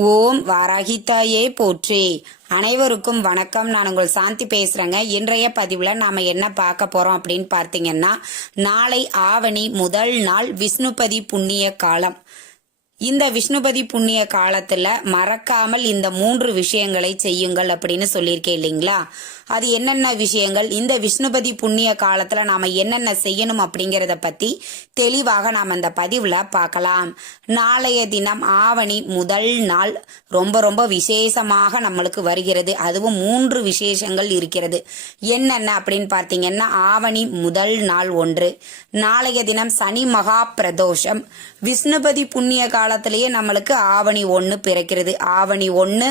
ஓம் வாராகித்தாயே போற்றி. அனைவருக்கும் வணக்கம். நான் உங்கள் சாந்தி பேசுறேங்க. இன்றைய பதிவுல நாம என்ன பார்க்க போறோம் அப்படின்னு பார்த்தீங்கன்னா நாளை ஆவணி முதல் நாள் விஷ்ணுபதி புண்ணிய காலம். இந்த விஷ்ணுபதி புண்ணிய காலத்துல மறக்காமல் இந்த மூன்று விஷயங்களை செய்யுங்கள் அப்படின்னு சொல்லியிருக்கேன் இல்லைங்களா? அது என்னென்ன விஷயங்கள்? இந்த விஷ்ணுபதி புண்ணிய காலத்துல நாம என்னென்ன செய்யணும் அப்படிங்கறத பத்தி தெளிவாக நாம் இந்த பதிவுல பார்க்கலாம். நாளைய தினம் ஆவணி முதல் நாள் ரொம்ப ரொம்ப விசேஷமாக நம்மளுக்கு வருகிறது. அதுவும் மூன்று விசேஷங்கள் இருக்கிறது. என்னென்ன அப்படின்னு பார்த்தீங்கன்னா ஆவணி முதல் நாள் ஒன்று. நாளைய தினம் சனி மகா பிரதோஷம். விஷ்ணுபதி புண்ணிய காலத்திலேயே நம்மளுக்கு ஆவணி ஒன்று பிறக்கிறது. ஆவணி ஒன்று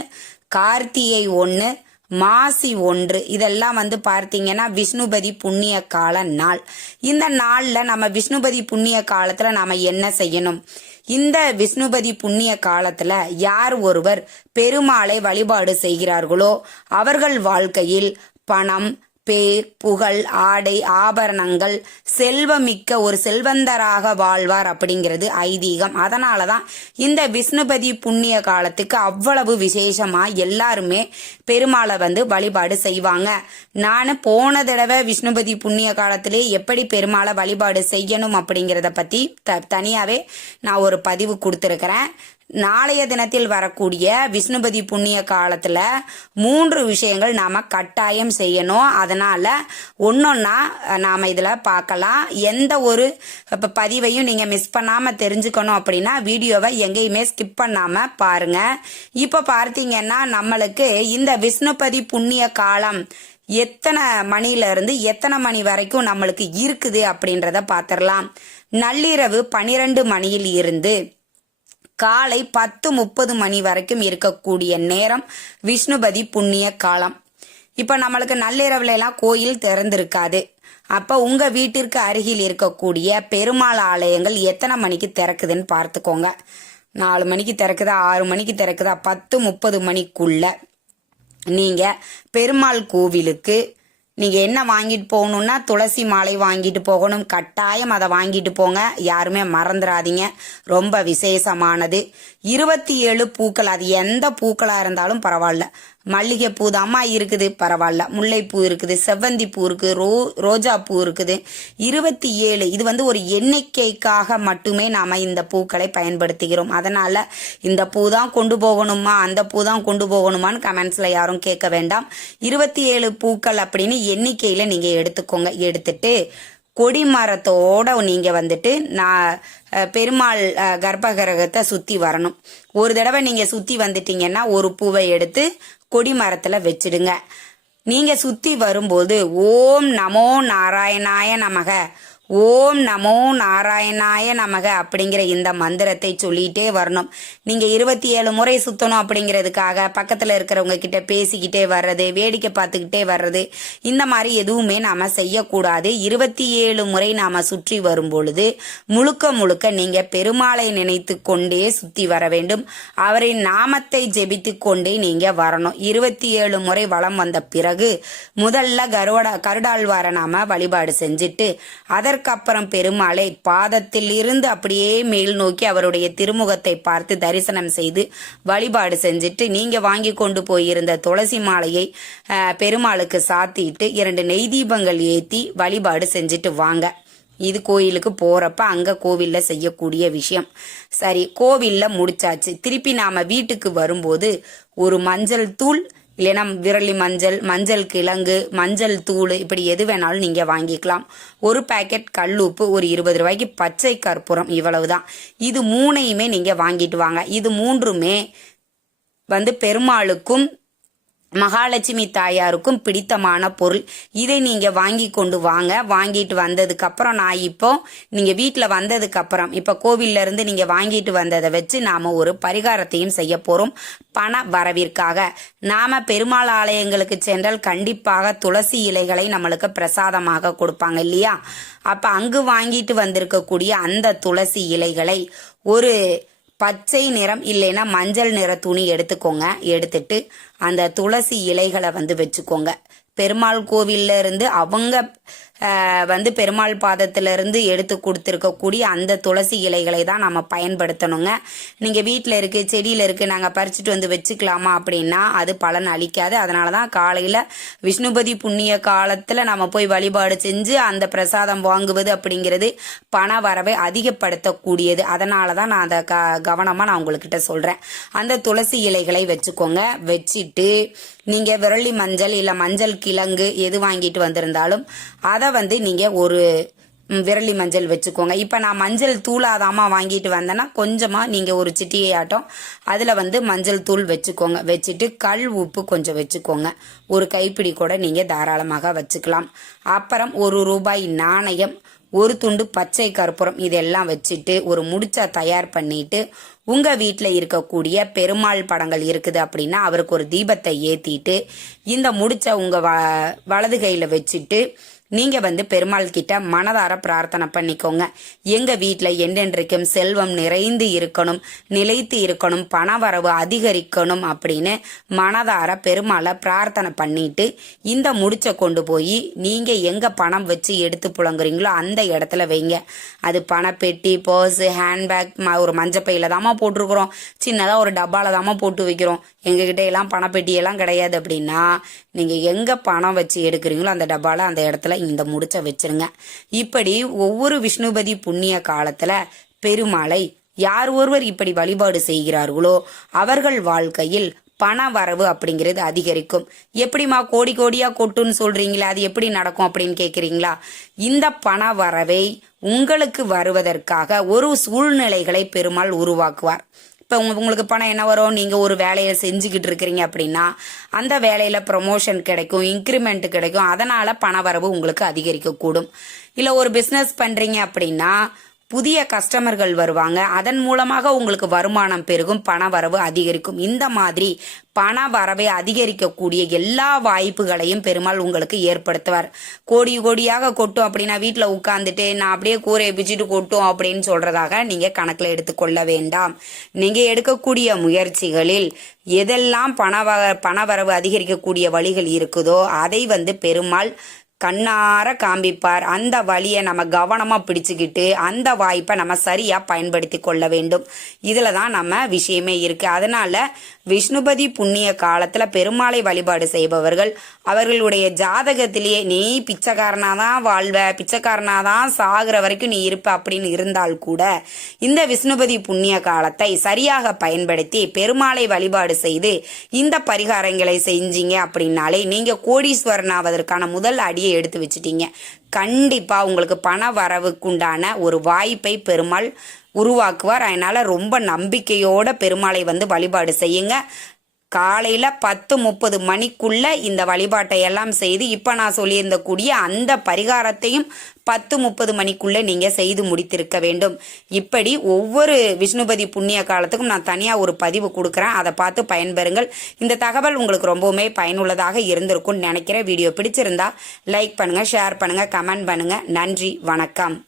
கார்த்திகை ஒன்று மாசி ஒன்று. இதெல்லாம் வந்து பார்த்தீங்கன்னா விஷ்ணுபதி புண்ணிய கால நாள். இந்த நாளில் நம்ம விஷ்ணுபதி புண்ணிய காலத்தில் நாம் என்ன செய்யணும்? இந்த விஷ்ணுபதி புண்ணிய காலத்துல யார் ஒருவர் பெருமாளை வழிபாடு செய்கிறார்களோ அவர்கள் வாழ்க்கையில் பணம் பேர் புகழ் ஆடை ஆபரணங்கள் செல்வமிக்க ஒரு செல்வந்தராக வாழ்வார் அப்படிங்கிறது ஐதீகம். அதனால தான் இந்த விஷ்ணுபதி புண்ணிய காலத்துக்கு அவ்வளவு விசேஷமாக எல்லாருமே பெருமாளை வந்து வழிபாடு செய்வாங்க. நான் போன தடவை விஷ்ணுபதி புண்ணிய காலத்திலே எப்படி பெருமாளை வழிபாடு செய்யணும் அப்படிங்கிறத பற்றி த தனியாகவே நான் ஒரு பதிவு கொடுத்துருக்கிறேன். நாளைய தினத்தில் வரக்கூடிய விஷ்ணுபதி புண்ணிய காலத்துல மூன்று விஷயங்கள் நாம கட்டாயம் செய்யணும். அதனால ஒன்னொன்னா நாம இதுல பார்க்கலாம் எந்த ஒரு இப்போ பதிவையும் நீங்க மிஸ் பண்ணாம தெரிஞ்சுக்கணும் அப்படின்னா வீடியோவை எங்கேயுமே ஸ்கிப் பண்ணாம பாருங்க. இப்ப பார்த்தீங்கன்னா நம்மளுக்கு இந்த விஷ்ணுபதி புண்ணிய காலம் எத்தனை மணில இருந்து எத்தனை மணி வரைக்கும் நம்மளுக்கு இருக்குது அப்படின்றத பார்த்துடலாம் நள்ளிரவு பனிரெண்டு மணியில் இருந்து காலை பத்து முப்பது மணி வரைக்கும் இருக்கக்கூடிய நேரம் விஷ்ணுபதி புண்ணிய காலம். இப்போ நம்மளுக்கு நள்ளிரவுல எல்லாம் கோயில் திறந்திருக்காது. அப்போ உங்க வீட்டிற்கு அருகில் இருக்கக்கூடிய பெருமாள் ஆலயங்கள் எத்தனை மணிக்கு திறக்குதுன்னு பார்த்துக்கோங்க. நாலு மணிக்கு திறக்குதா ஆறு மணிக்கு திறக்குதா பத்து முப்பது மணிக்குள்ள நீங்க பெருமாள் கோவிலுக்கு நீங்கள் என்ன வாங்கிட்டு போகணுன்னா துளசி மாலை வாங்கிட்டு போகணும். கட்டாயம் அதை வாங்கிட்டு போங்க. யாருமே மறந்துடாதீங்க ரொம்ப விசேஷமானது. இருபத்தி ஏழு பூக்கள். அது எந்த பூக்களாக இருந்தாலும் பரவாயில்ல. மல்லிகை பூ தாம்மா இருக்குது பரவாயில்ல. முல்லைப்பூ இருக்குது செவ்வந்தி பூ இருக்குது ரோ ரோஜா பூ இருக்குது. இருபத்தி ஏழு இது வந்து ஒரு எண்ணிக்கைக்காக மட்டுமே நாம் இந்த பூக்களை பயன்படுத்துகிறோம். அதனால் இந்த பூ தான் கொண்டு போகணுமா அந்த பூ தான் கொண்டு போகணுமான்னு கமெண்ட்ஸில் யாரும் கேட்க வேண்டாம். இருபத்தி ஏழு பூக்கள் அப்படின்னு எண்ணிக்கையில் நீங்கள் எடுத்துக்கோங்க. எடுத்துட்டு கொடிமரத்தோட நீங்கள் வந்துட்டு நான் பெருமாள் கர்ப்பகிரகத்தை சுற்றி வரணும். ஒரு தடவை நீங்கள் சுற்றி வந்துட்டீங்கன்னா ஒரு பூவை எடுத்து கொடி மரத்தில் வச்சிடுங்க. நீங்கள் சுற்றி வரும்போது ஓம் நமோ நாராயணாய நமக. ஓம் நமோ நாராயணாய நமக அப்படிங்கிற இந்த மந்திரத்தை சொல்லிட்டே வரணும். நீங்க இருபத்தி ஏழு முறை சுத்தணும் அப்படிங்கிறதுக்காக பக்கத்துல இருக்கிறவங்க கிட்ட பேசிக்கிட்டே வர்றது வேடிக்கை பார்த்துக்கிட்டே வர்றது இந்த மாதிரி எதுவுமே நாம செய்யக்கூடாது. இருபத்தி ஏழு முறை நாம சுற்றி வரும் பொழுது முழுக்க முழுக்க நீங்க பெருமாளை நினைத்து கொண்டே சுத்தி வர வேண்டும். அவரின் நாமத்தை ஜெபித்து கொண்டே நீங்க வரணும். இருபத்தி ஏழு முறை வளம் வந்த பிறகு முதல்ல கருவட கருடாழ்வாரை நாம வழிபாடு செஞ்சுட்டு அதற்கப்புறம் பெருமாளை பாதத்தில் இருந்து அப்படியே மேல் நோக்கி அவருடைய திருமுகத்தை பார்த்து தரிசனம் செய்து வழிபாடு செஞ்சுட்டு நீங்க வாங்கி கொண்டு போயிருந்த துளசி மாலையை பெருமாளுக்கு சாத்திட்டு இரண்டு நெய் தீபங்கள் ஏத்தி வழிபாடு செஞ்சுட்டு வாங்க. இது கோயிலுக்கு போறப்ப அங்க கோவில்ல செய்யக்கூடிய விஷயம். சரி கோவில்ல முடிச்சாச்சு. திருப்பி நாம வீட்டுக்கு வரும்போது ஒரு மஞ்சள் தூள் இல்லைன்னா விரலி மஞ்சள் மஞ்சள் கிழங்கு மஞ்சள் தூள் இப்படி எது வேணாலும் நீங்கள் வாங்கிக்கலாம். ஒரு பேக்கெட் கல் உப்பு ஒரு இருபது ரூபாய்க்கு பச்சை கற்பூரம் இவ்வளவு தான் இது மூணையுமே நீங்கள் வாங்கிட்டு வாங்க. இது மூன்றுமே வந்து பெருமாளுக்கும் மகாலட்சுமி தாயாருக்கும் பிடித்தமான பொருள். இதை நீங்க வாங்கி கொண்டு வாங்க. வாங்கிட்டு வந்ததுக்கு அப்புறம் நான் இப்போ நீங்க வீட்டில் வந்ததுக்கு அப்புறம் இப்ப கோவில்ல இருந்து நீங்க வாங்கிட்டு வந்ததை வச்சு நாம ஒரு பரிகாரத்தையும் செய்ய போறோம். பண வரவிற்காக. நாம பெருமாள் ஆலயங்களுக்கு சென்றால் கண்டிப்பாக துளசி இலைகளை நம்மளுக்கு பிரசாதமாக கொடுப்பாங்க இல்லையா? அப்ப அங்கு வாங்கிட்டு வந்திருக்கக்கூடிய அந்த துளசி இலைகளை ஒரு பச்சை நிறம் இல்லைன்னா மஞ்சள் நிற துணி எடுத்துக்கோங்க. எடுத்துட்டு அந்த துளசி இலைகளை வந்து வச்சுக்கோங்க. பெருமாள் கோவில்ல இருந்து அவங்க வந்து பெருமாள் பாதத்திலிருந்து எடுத்து கொடுத்துருக்கக்கூடிய அந்த துளசி இலைகளை தான் நம்ம பயன்படுத்தணுங்க. நீங்கள் வீட்டில் இருக்குது செடியில் இருக்குது நாங்கள் பறிச்சுட்டு வந்து வச்சுக்கலாமா அப்படின்னா அது பலன் அளிக்காது. அதனால தான் காலையில் விஷ்ணுபதி புண்ணிய காலத்தில் நம்ம போய் வழிபாடு செஞ்சு அந்த பிரசாதம் வாங்குவது அப்படிங்கிறது பண வரவை அதிகப்படுத்தக்கூடியது. அதனால தான் நான் அதை க கவனமாக நான் உங்கள்கிட்ட சொல்கிறேன் அந்த துளசி இலைகளை வச்சுக்கோங்க. வச்சுட்டு நீங்கள் விரலி மஞ்சள் இல்லை மஞ்சள் கிழங்கு எது வாங்கிட்டு வந்திருந்தாலும் அதை வந்து நீங்கள் ஒரு விரலி மஞ்சள் வச்சுக்கோங்க. இப்போ நான் மஞ்சள் தூளாதாமா வாங்கிட்டு வந்தேன்னா கொஞ்சமாக நீங்கள் ஒரு சிட்டியை ஆட்டம் அதில் வந்து மஞ்சள் தூள் வச்சுக்கோங்க. வச்சுட்டு கல் உப்பு கொஞ்சம் வச்சுக்கோங்க. ஒரு கைப்பிடி கூட நீங்கள் தாராளமாக வச்சுக்கலாம். அப்புறம் ஒரு ரூபாய் நாணயம் ஒரு துண்டு பச்சை கற்பூரம் இதெல்லாம் வச்சுட்டு ஒரு முடிச்சா தயார் பண்ணிட்டு உங்கள் வீட்டில் இருக்கக்கூடிய பெருமாள் படங்கள் இருக்குது அப்படின்னா அவருக்கு ஒரு தீபத்தை ஏற்றிட்டு இந்த முடிச்ச உங்கள் வ வலது கையில் வச்சுட்டு நீங்க வந்து பெருமாள் கிட்ட மனதார பிரார்த்தனை பண்ணிக்கோங்க. எங்க வீட்டில் என்றென்றைக்கும் செல்வம் நிறைந்து இருக்கணும் நிலைத்து இருக்கணும் பண வரவு அதிகரிக்கணும் அப்படின்னு மனதார பெருமாளை பிரார்த்தனை பண்ணிட்டு இந்த முடிச்ச கொண்டு போய் நீங்க எங்க பணம் வச்சு எடுத்து புழங்குறீங்களோ அந்த இடத்துல வைங்க. அது பணப்பெட்டி பர்ஸ் ஹேண்ட்பேக் ஒரு மஞ்சப்பையில தாம்மா போட்டிருக்கிறோம். சின்னதா ஒரு டப்பால தாமா போட்டு வைக்கிறோம். எங்ககிட்ட எல்லாம் பணப்பெட்டியெல்லாம் கிடையாது அப்படின்னா நீங்கள் எங்கே பணம் வச்சு எடுக்கிறீங்களோ அந்த டப்பால அந்த இடத்துல இந்த முடிச்ச வச்சிருங்க. இப்படி ஒவ்வொரு விஷ்ணுபதி புண்ணிய காலத்துல பெருமாளை யார் ஒருவர் இப்படி வழிபாடு செய்கிறார்களோ அவர்கள் வாழ்க்கையில் பண வரவு அப்படிங்கிறது அதிகரிக்கும். எப்படிம்மா கோடி கோடியா கொட்டுன்னு சொல்றீங்களா அது எப்படி நடக்கும் அப்படின்னு கேக்குறீங்களா? இந்த பண வரவை உங்களுக்கு வருவதற்காக ஒரு சூழ்நிலைகளை பெருமாள் உருவாக்குவார். இப்போ உங்களுக்கு பணம் என்ன வரும்? நீங்கள் ஒரு வேலையை செஞ்சுக்கிட்டு இருக்கிறீங்க அப்படின்னா அந்த வேலையில் ப்ரொமோஷன் கிடைக்கும் இன்க்ரிமெண்ட் கிடைக்கும். அதனால் பண வரவு உங்களுக்கு அதிகரிக்கக்கூடும். இல்லை ஒரு பிஸ்னஸ் பண்ணுறீங்க அப்படின்னா புதிய கஸ்டமர்கள் வருவாங்க. அதன் மூலமாக உங்களுக்கு வருமானம் பெருகும் பண வரவு அதிகரிக்கும். இந்த மாதிரி பண வரவை அதிகரிக்கக்கூடிய எல்லா வாய்ப்புகளையும் பெருமாள் உங்களுக்கு ஏற்படுத்துவார். கோடி கோடியாக கொட்டும் அப்படின்னா வீட்டில் உட்காந்துட்டு நான் அப்படியே கூரையை பிச்சுட்டு கொட்டும் அப்படின்னு சொல்றதாக நீங்க கணக்கில் எடுத்துக்கொள்ள வேண்டாம். நீங்க எடுக்கக்கூடிய முயற்சிகளில் எதெல்லாம் பண வ பணவரவு அதிகரிக்கக்கூடிய வழிகள் இருக்குதோ அதை வந்து பெருமாள் கண்ணார காண்பிப்பார். அந்த வழியை நம்ம கவனமாக பிடிச்சிக்கிட்டு அந்த வாய்ப்பை நம்ம சரியாக பயன்படுத்தி கொள்ள வேண்டும். இதில் தான் நம்ம விஷயமே இருக்குது அதனால் விஷ்ணுபதி புண்ணிய காலத்தில் பெருமாளை வழிபாடு செய்பவர்கள் அவர்களுடைய ஜாதகத்திலேயே நீ பிச்சைக்காரனாக தான் வாழ்வ பிச்சைக்காரனா தான் சாகிற வரைக்கும் நீ இருப்ப அப்படின்னு இருந்தால் கூட இந்த விஷ்ணுபதி புண்ணிய காலத்தை சரியாக பயன்படுத்தி பெருமாளை வழிபாடு செய்து இந்த பரிகாரங்களை செஞ்சீங்க அப்படின்னாலே நீங்கள் கோடீஸ்வரன் ஆவதற்கான முதல் அடியை எடுத்து வச்சிட்டீங்க. கண்டிப்பா உங்களுக்கு பண வரவுக்குண்டான ஒரு வாய்ப்பை பெருமாள் உருவாக்குவார். அதனால ரொம்ப நம்பிக்கையோட பெருமாளை வந்து வழிபாடு செய்யுங்க. காலையில் பத்து முப்பது மணிக்குள்ள இந்த வழிபாட்டை எல்லாம் செய்து இப்போ நான் சொல்லியிருந்த கூடிய அந்த பரிகாரத்தையும் பத்து முப்பது மணிக்குள்ள நீங்கள் செய்து முடித்திருக்க வேண்டும். இப்படி ஒவ்வொரு விஷ்ணுபதி புண்ணிய காலத்துக்கும் நான் தனியாக ஒரு பதிவு கொடுக்குறேன். அதை பார்த்து பயன்பெறுங்கள். இந்த தகவல் உங்களுக்கு ரொம்பவுமே பயனுள்ளதாக இருந்திருக்கும்னு நினைக்கிறேன். வீடியோ பிடிச்சிருந்தா லைக் பண்ணுங்கள் ஷேர் பண்ணுங்கள் கமெண்ட் பண்ணுங்கள் நன்றி வணக்கம்.